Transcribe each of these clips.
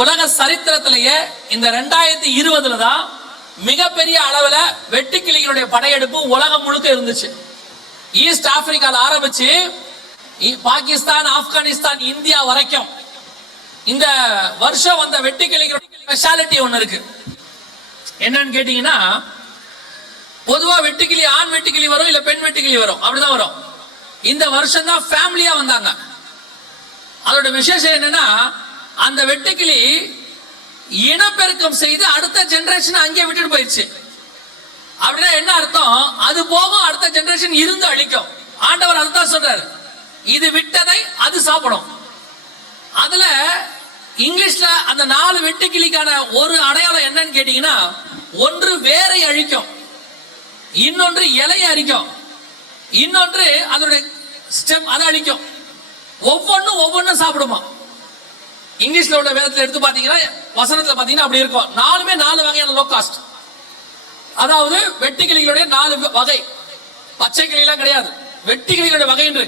உலக சரித்திரத்திலேயே இந்த 2020 தான் மிகப்பெரிய அளவுல வெட்டுக்கிளிகளுடைய படையெடுப்பு உலகம் முழுக்க இருந்துச்சு. ஈஸ்ட் ஆப்பிரிக்கால ஆரம்பிச்சு பாகிஸ்தான், ஆப்கானிஸ்தான், இந்தியா வரைக்கும் இந்த வருஷம் வந்த வெட்டுக்கிளிகளுடைய ஸ்பெஷாலிட்டி ஒண்ணு இருக்கு. என்னன்னு கேட்டீங்கன்னா, பொதுவா வெட்டுக்கிளி ஆண் வெட்டுக்கிளி வரும், இல்ல பெண் வெட்டுக்கிளி வரும், அப்படிதான் வரும். இந்த வருஷம் தான் ஃபேமிலியா வந்தாங்க. அதோட விசேஷம் என்னன்னா, அந்த வெட்டுக்கிளி இனப்பெருக்கம் செய்து அடுத்த ஜெனரேஷன் அங்கே விட்டுட்டு போயிடுச்சு. அப்படின்னா என்ன அர்த்தம்? அது போகும், அடுத்த ஜெனரேஷன் இருந்து அழிக்கும். ஆண்டவர் அதுதான் சொல்றாரு, இது விட்டதை அது சாப்பிடும். அதுல இங்கிலீஷ்ல அந்த 4 வெட்டுக்கிளிக்கான ஒரு அடையாளம் என்னன்னு கேட்டீங்கன்னா, ஒன்று வேரை அழிக்கும், இன்னொன்று இலையை அழிக்கும், இன்னொன்று அதோட ஸ்டெம் அதை அழிக்கும். ஒவ்வொன்றும் சாப்பிடுமா. இங்கிலீஷ்ல உள்ள வேதத்துல எடுத்து பாத்தீங்கன்னா, வசனத்துல பாத்தீங்கன்னா அப்படி இருக்கும். 4 வகையான லோ காஸ்ட். அதாவது வெட்டுக்கிளிகளுடைய 4 வகை. பச்சை கிளிலாம் கிடையாது, வெட்டுக்கிளிகளுடைய வகை என்று.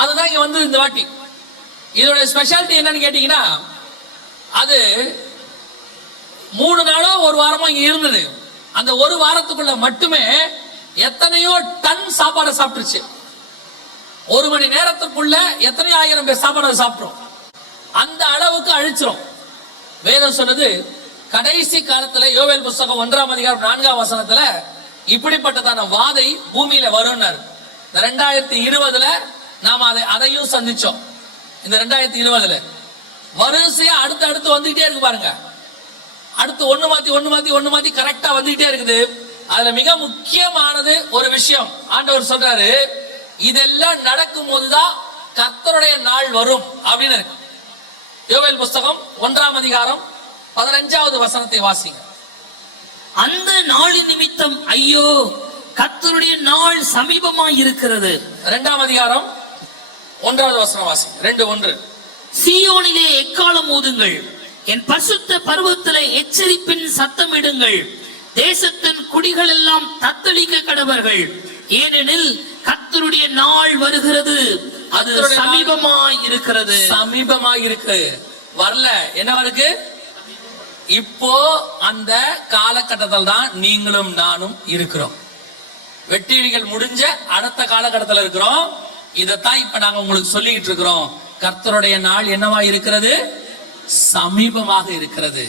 அதுதான் இங்க வந்து இந்த வாட்டி. இதோட ஸ்பெஷாலிட்டி என்னன்னு கேட்டீங்கன்னா, அது 3 நாளோ 1 வாரமோ இங்க இருந்தது. அந்த 1 வாரத்துக்குள்ள மட்டுமே எத்தனையோ டன் சாப்பாடு சாப்பிட்டுருச்சு. 1 மணி நேரத்துக்குள்ள எத்தனை ஆயிரம் பேர் சாப்பாடு சாப்பிட்டோம். அந்த அளவுக்கு அழிச்சிரும். வேதம் சொன்னது, கடைசி காலத்துல யோவேல் புஸ்தகம் 1ஆம் அதிகாரம் 4ஆம் வசனத்துல இப்படிப்பட்டதான வாதை பூமியில வரும்னாரு. இந்த 2020 நாம அதையும் சந்திச்சோம். இந்த 2020 வரிசையா அடுத்து வந்துகிட்டே இருக்கு பாருங்க. அடுத்து ஒண்ணு மாத்தி கரெக்டா வந்துகிட்டே இருக்குது. அதுல மிக முக்கியமானது ஒரு விஷயம் ஆண்டவர் சொல்றாரு, இதெல்லாம் நடக்கும் போதுதான் கர்த்தருடைய நாள் வரும் அப்படின்னு இருக்கு. யோவேல் புஸ்தகம் 1ஆம் அதிகாரம் 15வது வசனத்தை வாசிங்க. அந்த நாளின் நிமித்தம் ஐயோ, கர்த்தருடைய நாள் சமீபமாய் இருக்கிறது. 2ஆம் அதிகாரம் 1வது வசனம் வாசிங்க. 2:1. சீயோனிலே எக்காலம் ஊதுங்கள், என் பரிசுத்த பர்வத்திலே எச்சரிப்பின் சத்தமிடுங்கள். தேசத்தின் குடிகள் எல்லாம் தத்தளிக்க கடவர்கள், ஏனெனில் கர்த்தருடைய நாள் வருகிறது, அது சமீபமாய் இருக்கிறது. சமீபமாய் இருக்கு, வரல. என்னவா இருக்கு? இப்போ அந்த காலகட்டத்தில் தான் நீங்களும் நானும் இருக்கிறோம். வெட்டிகள் முடிஞ்ச அடுத்த காலகட்டத்தில் இருக்கிறோம். இதைத்தான் இப்ப நாங்க உங்களுக்கு சொல்லிட்டு இருக்கிறோம். கர்த்தருடைய நாள் என்னவா இருக்கிறது? சமீபமாக இருக்கிறது.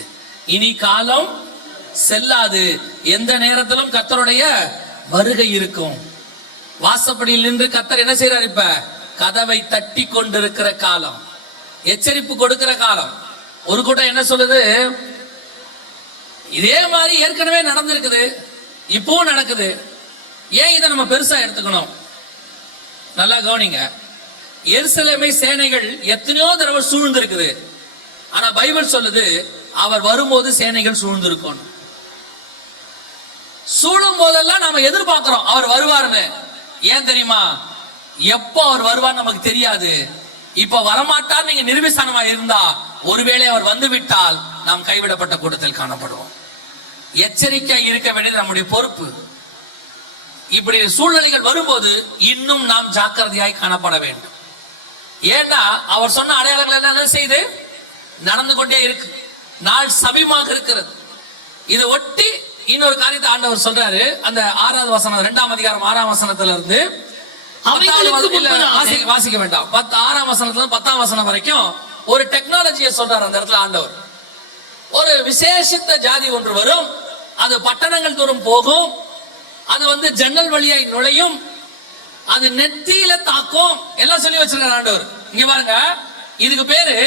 இனி காலம் செல்லாது, எந்த நேரத்திலும் கர்த்தருடைய வருகை இருக்கும். வாசப்படியில் நின்று கர்த்தர் என்ன செய்யறார்? இப்ப கதவை தட்டி கொண்டிருக்கிற காலம், எச்சரிப்பு கொடுக்கிற காலம். ஒரு கூட்டம் என்ன சொல்லுது? இதே மாதிரி ஏற்கனவே நடந்திருக்குது, இப்பவும் நடக்குது, ஏன் இதை நம்ம பெருசா எடுத்துக்கணும்? நல்லா கவனிங்க. எருசலேமை சேனைகள் எத்தனையோ தடவை சூழ்ந்து இருக்குது. ஆனா பைபிள் சொல்லுது, அவர் வரும்போது சேனைகள் சூழ்ந்திருக்கும். சூழும் போதெல்லாம் நாம எதிர்பார்க்கிறோம் அவர் வருவார்னு. ஏன் தெரியுமா? எப்போ அவர் வருவார் நமக்கு தெரியாது. இப்ப வரமாட்டார் நீங்க நிர்விசானமா இருந்தா, ஒருவேளை அவர் வந்து விட்டால் நாம் கைவிடப்பட்ட கூட்டத்தில் காணப்படுவோம். எச்சரிக்கை இருக்க வேண்டியது நம்முடைய பொறுப்பு. இப்படி சூழ்நிலைகள் வரும்போது இன்னும் நாம் ஜாக்கிரதையாய் காணப்பட வேண்டும். ஏன்னா அவர் சொன்ன அடையாளங்கள் என்ன செய்து நடந்து கொண்டே இருக்கு. நாள் சமீபமாக இருக்கிறது. இதை ஒட்டி இன்னொரு காரியத்தை ஆண்டவர் சொல்றாரு. அந்த 6வது வசனம் 2ஆம் அதிகாரம் 6ஆம் வசனத்துல இருந்து வாசிக்க வேண்டாம். 6ஆம் வசனத்துல 10ஆம் வசனம் வரைக்கும் ஒரு டெக்னாலஜியை சொல்றாரு. அந்த இடத்துல ஆண்டவர் ஒரு விசேஷித்த ஜாதி ஒன்று வரும், அது பட்டணங்கள் தோறும் போகும், அது ஜன்னல் வழியாய் நுழையும், அது நெத்தியில தாக்கும், எல்லாம் சொல்லி வச்சிருக்காரு ஆண்டவர். இங்க பாருங்க, இதுக்கு பேரு,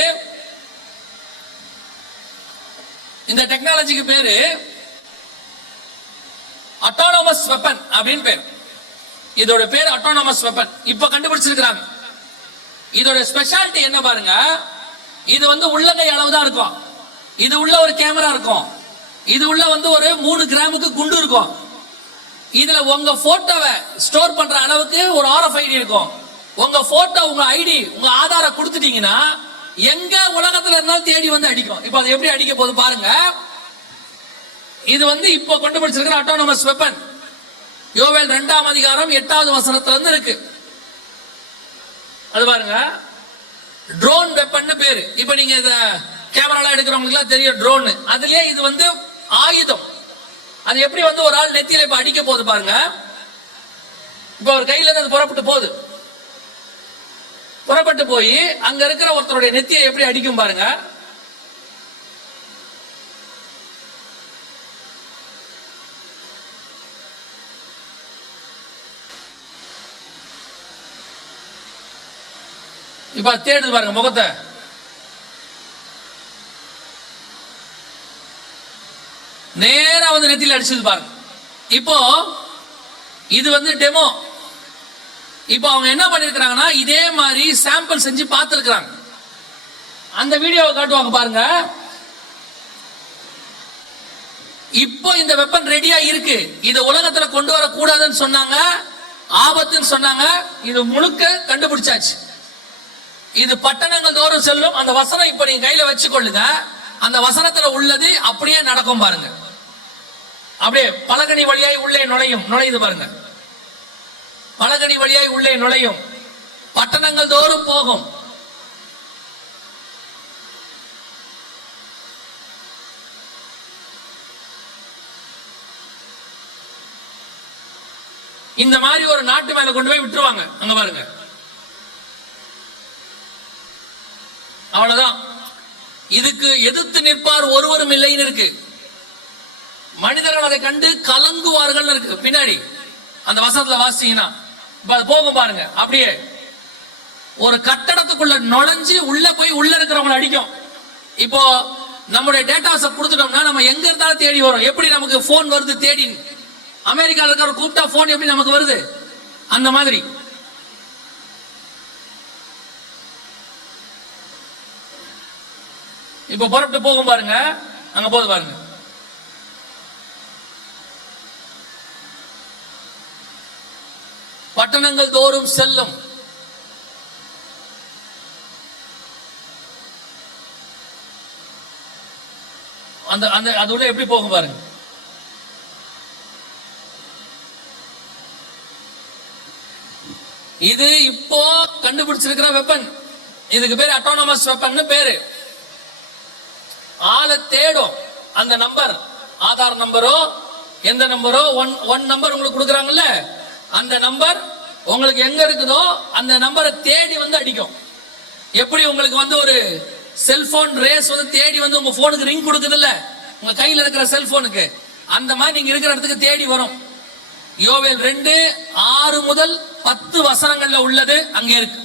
இந்த டெக்னாலஜிக்கு பேரு அட்டானமஸ் வெப்பன் அப்படின்னு பேர். இதோட பேர் அட்டானமஸ் வெப்பன். இப்ப கண்டுபிடிச்சிருக்காங்க. இதோட ஸ்பெஷாலிட்டி என்ன பாருங்க, இது உள்ளங்கை அளவு தான் இருக்கும். இது உள்ள ஒரு கேமரா இருக்கும். இது உள்ள ஒரு 3 கிராமுக்கு குண்டு இருக்கும். இதுல உங்க போட்டோவை ஸ்டோர் பண்ற அளவுக்கு ஒரு RFID இருக்கும். உங்க போட்டோ, உங்க ஐடி, உங்க ஆதாரை கொடுத்துட்டீங்கன்னா எங்க உலகத்துல இருந்தாலும் தேடி வந்து அடிக்கும். இப்ப அது எப்படி அடிக்க போகுது பாருங்க. இது இப்ப கண்டுபிடிச்சிருக்கிற அட்டானமஸ் வெப்பன். யோவேல் 2ஆம் அதிகாரம் 8வது வசனத்துல இருந்து இருக்கு. அது பாருங்க, ட்ரோன் வெப்பன் பேரு. இப்ப நீங்க இத கேமராலாம் எடுக்கிறவங்களுக்கு தெரியும் ட்ரோன். அதுலயே இது வந்து ஆயுதம். அது எப்படி வந்து ஒரு ஆள் நெத்தியில இப்ப அடிக்க போகுது பாருங்க. இப்ப ஒரு கையில இருந்து அது புறப்பட்டு போகுது. புறப்பட்டு போய் அங்க இருக்கிற ஒருத்தருடைய நெத்தியை எப்படி அடிக்கும் பாருங்க. இப்ப தேடுது பாருங்க முகத்தை. நேரா வந்து நெத்தியில அடிச்சது பாருங்க. இப்போ இது வந்து டெமோ. இப்போ அவங்க என்ன பண்ணிருக்காங்கன்னா இதே மாதிரி சாம்பிள் செஞ்சு பார்த்திருக்காங்க. அந்த வீடியோவை காட்டுவாங்க பாருங்க. இப்போ இந்த வெப்பன் ரெடியா இருக்கு. இத உலகத்துல கொண்டு வர கூடாதுன்னு சொன்னாங்க, ஆபத்துன்னு சொன்னாங்க. இது முழுக்க கண்டுபிடிச்சாச்சு. இது பட்டணங்கள் தோறும் செல்லும். அந்த வசனம் இப்ப நீங்க கையில வச்சுக்கொள்ளுங்க. அந்த வசனத்துல உள்ளது அப்படியே நடக்கும் பாருங்க. அப்படியே பலகனி வழியாய் உள்ளே நுழையுது பாருங்க. பலகனி வழியாய் உள்ளே நுழையும், பட்டணங்கள் தோறும் போகும். இந்த மாதிரி ஒரு நாட்டு மேல கொண்டு போய் விட்டுருவாங்க. அங்க பாருங்க, அவ்வளவுதான். இதுக்கு எதிர்த்து நிற்பார் ஒருவரும் இல்லைன்னு இருக்கு. மனிதர்கள் அதை கண்டு கலங்குவார்கள் இருக்கு பின்னாடி. அந்த வசனத்துல வாசிச்சீங்கன்னா போகும் பாருங்க. அப்படியே ஒரு கட்டடத்துக்குள்ள நுழைஞ்சு உள்ள போய் உள்ள இருக்கிறவங்களை அடிக்கும். இப்போ நம்முடைய டேட்டாஸை கொடுத்துட்டோம்னா நம்ம எங்க இருந்தாலும் தேடி வரும். எப்படி நமக்கு போன் வருது தேடி, அமெரிக்கால இருக்கிற கூப்பிட்டா போன் எப்படி நமக்கு வருது, அந்த மாதிரி. இப்ப புறப்பட்டு போகும் பாருங்க. அங்க போது பாருங்க. பட்டணங்கள் தோறும் செல்லும். அந்த அந்த அது உள்ள எப்படி போகும் பாருங்க. இது இப்போ கண்டுபிடிச்சிருக்கிற வெப்பன். இதுக்கு பேரு அட்டானமஸ் வெப்பன் பேரு. ஆளை தேடும். அந்த நம்பர், ஆதார் நம்பரோ எந்த நம்பரோ, ஒன் நம்பர் உங்களுக்கு கொடுக்குறாங்கல்ல, அந்த நம்பர் உங்களுக்கு எங்க இருக்குதோ அந்த நம்பரை தேடி வந்து அடிக்கும். எப்படி உங்களுக்கு வந்து ஒரு செல்போன் ரேஸ் வந்து தேடி வந்து உங்க போனுக்கு ரிங் கொடுக்குது இல்ல, உங்க கையில இருக்கிற செல்போனுக்கு, அந்த மாதிரி நீங்க இருக்கிற இடத்துக்கு தேடி வரும். யோவேல் 2:6 முதல் 10 வசனங்கள்ல உள்ளது அங்கே இருக்கு.